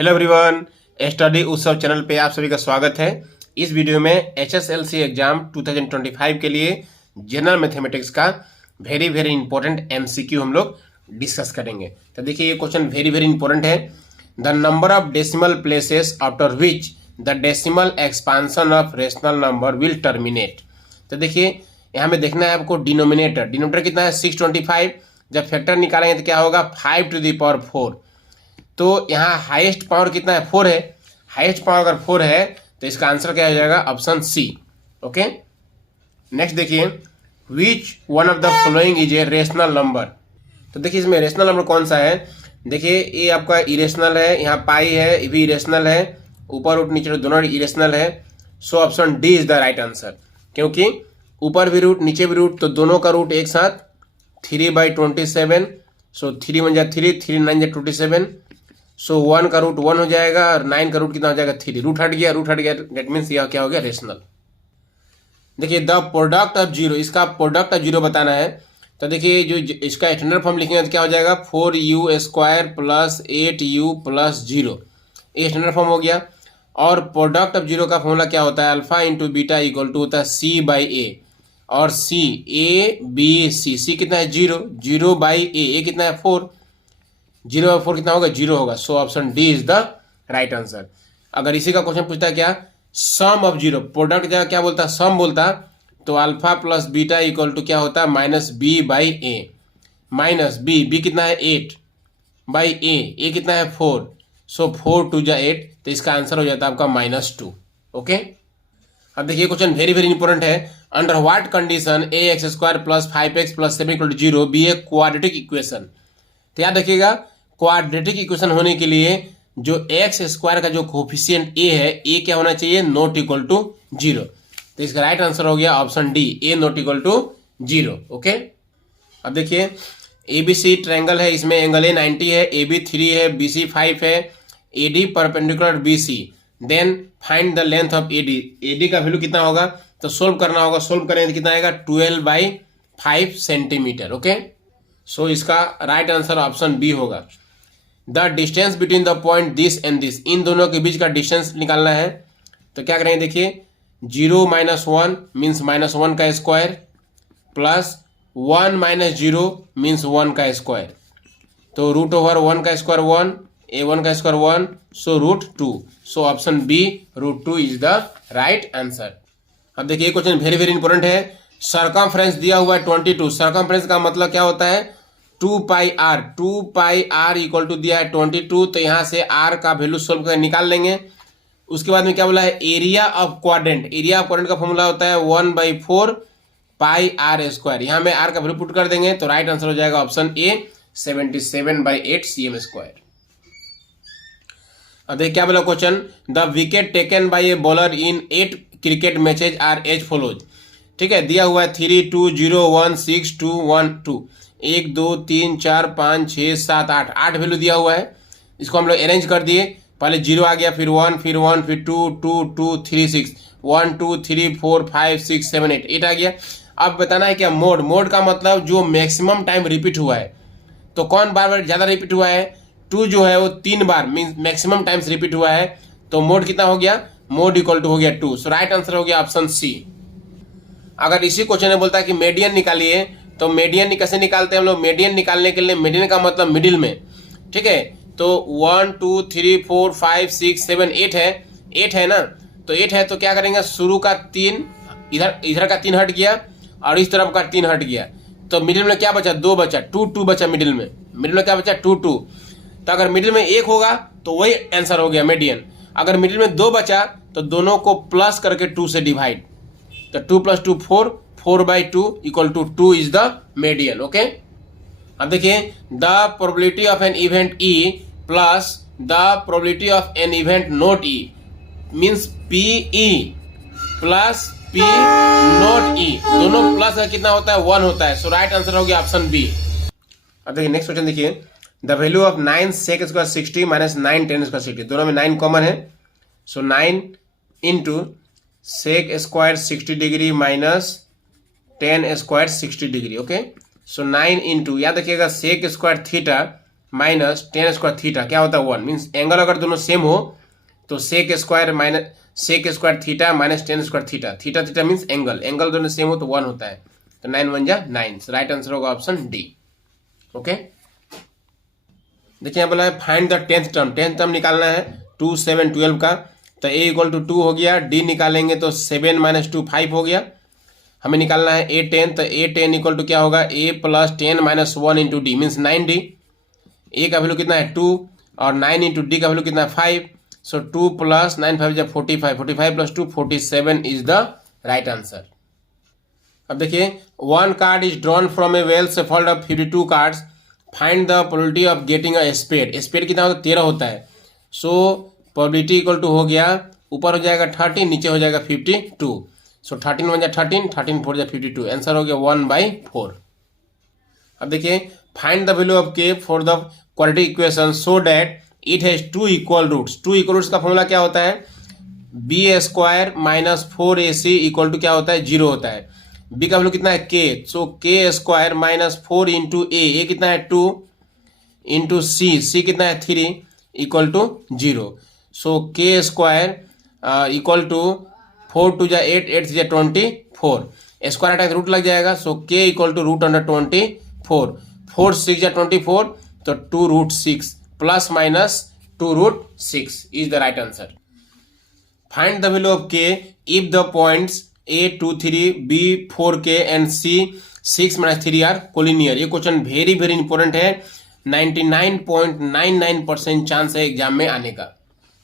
Hello everyone, study उत्सव channel पे आप सभी का स्वागत है। इस वीडियो में एचएसएलसी एग्जाम 2025 के लिए जनरल मैथमेटिक्स का वेरी इंपॉर्टेंट एमसीक्यू हम लोग डिस्कस करेंगे। तो देखिए ये क्वेश्चन वेरी इंपॉर्टेंट है। The number of decimal places after which the decimal expansion of rational number will terminate. तो देखिए यहाँ में देखना है आपको डिनोमिनेटर कितना है 625। जब फैक्टर निकालेंगे तो क्या होगा 5 to the power 4। तो यहाँ हाईएस्ट पावर कितना है 4 है। हाईएस्ट पावर अगर 4 है तो इसका आंसर क्या हो जाएगा ऑप्शन सी। ओके, नेक्स्ट देखिए which one of the following is a rational number. तो देखिए इसमें रेशनल नंबर कौन सा है। देखिए ये आपका इरेशनल है, यहाँ पाई है, ये भी इरेशनल है, ऊपर रूट नीचे रूट दोनों इरेशनल है। So option D is the right answer, क्योंकि ऊपर भी रूट नीचे भी रूट तो दोनों का रूट एक साथ 3/27। सो 3 1 जा 3, 3 9 जा 27। सो 1 का रूट 1 हो जाएगा और 9 का रूट कितना हो जाएगा 3। रूट हट गया, दैट मीन्स यह क्या हो गया रेशनल। देखिए द प्रोडक्ट ऑफ जीरो, इसका प्रोडक्ट ऑफ जीरो बताना है। तो देखिए जो इसका स्टैंडर्ड फॉर्म लिखेंगे तो क्या हो जाएगा 4u² प्लस 8u प्लस 0। ये स्टैंडर्ड फॉर्म हो गया। और प्रोडक्ट ऑफ जीरो का फॉर्मूला क्या होता है alpha into beta equal to होता है c/a। और c a b c कितना है 0, 0/a कितना है 4, 0/4 कितना होगा 0 होगा। So option D is the right answer. अगर इसी का क्वेश्चन पूछता है क्या सम ऑफ जीरो, प्रोडक्ट जगह क्या बोलता है सम बोलता, तो alpha plus beta equal to क्या होता है -b/a। -b कितना है 8/a कितना है 4। सो 4 2 जा 8, तो इसका आंसर हो जाता है आपका -2। ओके, अब देखिए क्वेश्चन वेरी इंपॉर्टेंट है। Under what condition ax² plus 5x plus 7 equal to 0 be a quadratic equation. तो याद रखिएगा क्वाड्रेटिक इक्वेशन होने के लिए जो x² का जो कोफिशिएंट a है a क्या होना चाहिए नॉट इक्वल टू 0। तो इसका राइट आंसर हो गया option D a not equal to 0। Okay, अब देखिए ABC ट्रायंगल है, इसमें एंगल a 90 है, AB 3 है, BC 5 है, AD perpendicular BC। Then find the length of AD का वैल्यू कितना होगा तो सोल्व करना होगा। सोल्व करेंगे तो कितना आएगा 12/5 सेंटीमीटर। ओके, सो इसका राइट आंसर ऑप्शन बी होगा। The distance between the point this and this, इन दोनों के बीच का डिस्टेंस निकालना है। तो क्या करेंगे देखिए 0 - 1 मीन्स -1 का स्क्वायर प्लस 1 - 0 मीन्स 1 का स्क्वायर। तो √1 का स्क्वायर 1, a1 का square 1, so √2। So option B √2 is the right answer. अब देखिए क्वेश्चन वेरी इंपॉर्टेंट है। सरकमफ्रेंस दिया हुआ है 22। सरकमफ्रेंस का मतलब क्या होता है 2πr इक्वल टू दिया है 22। तो यहाँ से r का वैल्यू सोल्व कर निकाल लेंगे। उसके बाद में क्या बोला है area of quadrant. Area of quadrant का फॉर्मूला होता है 1/4 πr²। यहाँ में r का वैल्यू पुट कर देंगे तो राइट आंसर हो जाएगा ऑप्शन ए 77/8 cm²। अब देखिए क्या बोला question the wicket taken by a bowler in 8 cricket matches are as follows. ठीक है, दिया हुआ है 3 2 0 1 6 2 1 2, 1 2 3 4 5 6 7 8, 8 वैल्यू दिया हुआ है। इसको हम लोग अरेंज कर दिए। पहले 0 आ गया, फिर 1 फिर 1 फिर 2 2 2 3 6 1 2 3 4 5 6 7 8 8 आ गया। अब बताना है क्या मोड का मतलब जो मैक्सिमम टाइम रिपीट हुआ है। तो कौन बार ज़्यादा रिपीट हुआ है 2 जो है वो 3 बार मीन्स मैक्सिमम टाइम्स रिपीट हुआ है। तो मोड कितना हो गया मोड इक्वल टू हो गया 2। सो राइट आंसर हो गया ऑप्शन सी। अगर इसी क्वेश्चन में बोलता है कि मीडियन निकालिए तो मीडियन कैसे निकालते हैं हम लोग। मीडियन निकालने के लिए मीडियन का मतलब मिडिल में। ठीक है, तो 1 2 3 4 5 6 7 8 है ना। तो 8 है तो क्या करेंगे शुरू का 3 इधर का 3 हट गया और इस तरफ का 3 हट गया। तो मिडिल में क्या बचा 2 बचा 2 बचा मिडिल में क्या बचा 2 2। तो अगर मिडिल में 1 होगा तो वही आंसर हो गया मीडियन। अगर मिडिल में 2 बचा तो दोनों को प्लस करके 2 से डिवाइड। तो 2 + 2 4, 4/2 equal to 2 is the median. Okay, अब देखिए the probability of an event E plus the probability of an event not E means PE plus P not E, दोनों प्लस का कितना होता है 1 होता है। सो राइट आंसर हो गया ऑप्शन बी। अब देखिए नेक्स्ट क्वेश्चन देखिए द वैल्यू ऑफ 9 sec² 60 - 9 10² 60। दोनों में 9 कॉमन है। So 9 into sec² 60 degree minus 10² 60 degree. Okay, so 9 into याद रखिएगा sec² theta minus ten square theta क्या होता है 1, मीन्स एंगल अगर दोनों सेम हो तो sec square minus sec square theta minus ten square theta, theta theta means angle, angle दोनों सेम हो तो 1 होता है, तो 9 1 जा 9, राइट आंसर होगा ऑप्शन डी। ओके, देखिए यहाँ बोला है फाइंड द टेंथ टर्म निकालना है 2 7 12 का, तो a इक्वल टू 2 हो गया, d निकालेंगे तो 7 माइनस 2 5 हो गया, हमें निकालना है a 10, तो a 10 इक्वल टू क्या होगा a plus 10 minus 1 into D means 9d, a का वैल्यू कितना है 2 और 9 इंटू डी का वैल्यू कितना है 5, सो 2 प्लस 9 5 जब 45, 45 प्लस 2 47 इज द राइट आंसर। अब देखिए 1 card is drawn from a well shuffled of 52 cards, find the probability of getting a spade, spade कितना होता है 13 होता है, सो प्रोबेबिलिटी इक्वल टू हो गया ऊपर हो जाएगा 30 नीचे हो जाएगा 52, सो 13 1 जा 13 13 4 जा 52, आंसर हो गया 1/4। अब देखिए find the value of K for the quadratic equation so that it has 2 equal roots, 2 equal roots का फॉर्मूला क्या होता है B square minus 4ac equal to क्या होता है 0 होता है, बी का वैल्यू कितना है के, सो के स्क्वायर माइनस 4 इंटू ए कितना है 2 इंटू सी कितना है 3 इक्वल टू 0, सो के स्क्वायर इक्वल टू 4 2 जा 8 8 जा 24, स्क्वायर हटा रूट लग जाएगा, सो के इक्वल टू रूट अंडर 24, 4 6 जा 24 तो 2 root 6 plus minus 2 root 6 is the right answer. Find the value of K if the points a 2 3 b 4k and c 6 - 3 are collinear. ये question very very important है, 99.99% chance है exam में आने का।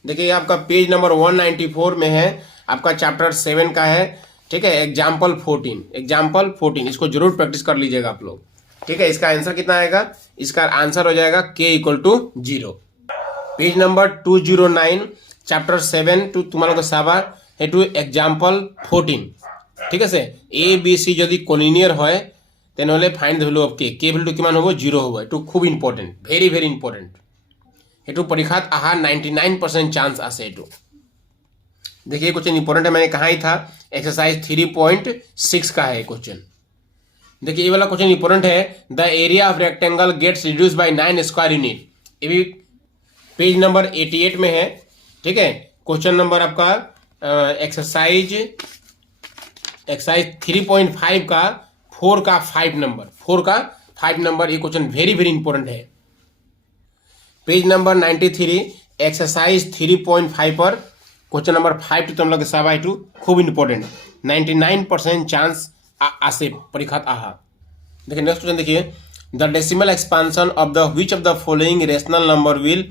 देखिए आपका पेज नंबर 194 में है, आपका चैप्टर 7 का है, ठीक है, एग्जाम्पल 14 इसको जरूर प्रैक्टिस कर लीजिएगा आप लोग, ठीक है। इसका आंसर कितना आएगा, इसका आंसर हो जाएगा k equal to 0। Page number 209 chapter 7 टू तुम्हारा साबा हेतु एग्जाम्पल 14, ঠিক আছে। এ বি সি যদি কোলিনিয়ার হয় তেনেহলে ফাইন্ড দ্য ভ্যালু অফ কে, কে ভ্যালুটো কিমান হ'ব 0 হ'ব। এটো খুব ইম্পর্টেন্ট, ভেরি ভেরি ইম্পর্টেন্ট। এটো পরীক্ষাত আহা 99% চান্स আছে এটো। देखिए क्वेश्चन इंपॉर्टेंट है, मैंने कहा ही था एक्सरसाइज 3.6 का है क्वेश्चन। देखिए ये वाला क्वेश्चन इंपॉर्टेंट है, the area of rectangle gets reduce by 9 square unit. ये भी पेज नंबर 88 में है, ठीक है। क्वेश्चन नंबर आपका एक्सरसाइज 3.5 का 4 का 5 नंबर ये क्वेश्चन वेरी वेरी इंपॉर्टेंट है। पेज नंबर 93 एक्सरसाइज 3.5 पर क्वेश्चन नंबर 5 टू तुम लोग सब आई टू खूब इंपॉर्टेंट, 99% चांस आसे परीक्षा आहा। देखिए नेक्स्ट क्वेश्चन देखिए, the decimal expansion of the which of the following rational number will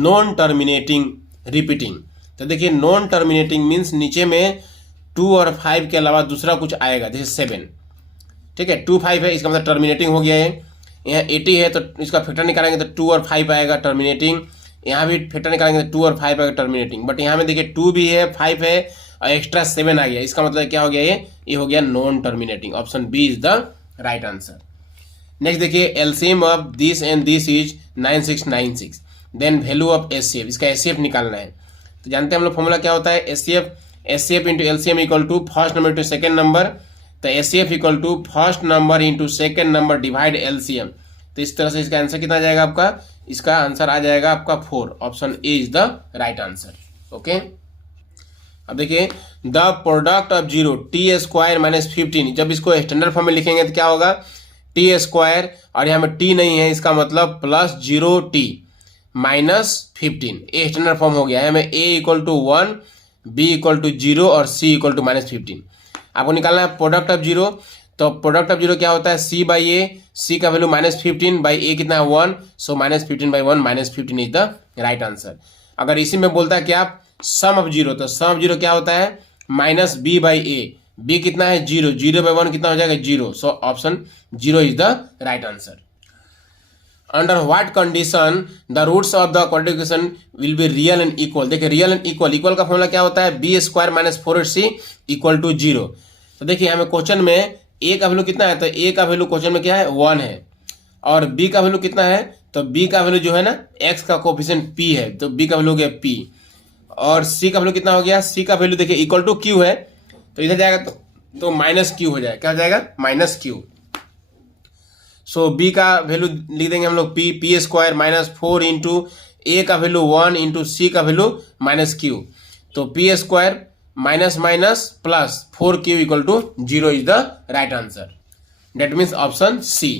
non terminating repeating. तो देखिए नॉन टर्मिनेटिंग मीन्स नीचे में 2 और 5 के अलावा दूसरा कुछ आएगा, जैसे 7, ठीक है। 2 5 है, इसका मतलब टर्मिनेटिंग हो गया है। यहाँ 80 है तो इसका फैक्टर निकालेंगे तो 2 और 5 आएगा टर्मिनेटिंग, यहाँ भी फैक्टर निकालेंगे तो 2 और 5 आएगा टर्मिनेटिंग, बट यहाँ में देखिए 2 भी है 5 है और एक्स्ट्रा 7 आ गया, इसका मतलब क्या हो गया, ये हो गया non terminating. Option B is the right answer. Next देखिए, LCM of this and this is 9696, then value of HCF, इसका एचसीएफ निकालना है। तो जानते हैं हम लोग फॉर्मूला क्या होता है, HCF into LCM equal to first number to second number, तो HCF equal to first number into second number divide LCM. तो इस तरह से इसका आंसर कितना आ जाएगा आपका, इसका आंसर आ जाएगा आपका 4, option A is the right answer. Okay, अब देखिए the product of 0 T square minus 15, जब इसको स्टैंडर्ड फॉर्म में लिखेंगे तो क्या होगा, टी स्क्वायर और यहाँ में टी नहीं है, इसका मतलब plus 0t minus 15, a standard form हो गया है। हमें a equal to 1, b equal to 0 और c इक्वल टू माइनस 15। आपको निकालना है प्रोडक्ट ऑफ 0, तो प्रोडक्ट ऑफ 0 क्या होता है, c बाई ए, c का वैल्यू माइनस 15 बाई ए कितना है 1, so minus 15 by 1 minus 15 is the right answer. अगर इसी में बोलता है कि आप सम ऑफ 0, तो सम ऑफ 0 क्या होता है minus b by A, b कितना है 0, 0 बाई 1 कितना हो जाएगा 0, so option 0 is the right answer. Under what condition the roots of the quadratic equation will be real and equal. देखिए रियल एंड इक्वल का फॉर्मूला क्या होता है, B square minus 4ac equal to 0। तो देखिए हमें क्वेश्चन में a का वैल्यू कितना है, तो a का वैल्यू क्वेश्चन में क्या है 1 है, और b का वैल्यू कितना है, तो b का वैल्यू जो है ना x का कोफिशिएंट p है, तो b का वैल्यू हो गया p, और c का वैल्यू कितना हो गया, c का वैल्यू देखिए इक्वल टू q है, तो इधर जाएगा तो माइनस q हो जाएगा, क्या हो जाएगा माइनस q। सो बी का वैल्यू लिख देंगे हम लोग P square minus 4 into A का वैल्यू 1 इंटू सी का वैल्यू माइनस क्यू। तो P square minus minus plus 4 Q equal to 0 is the right answer. That means option C.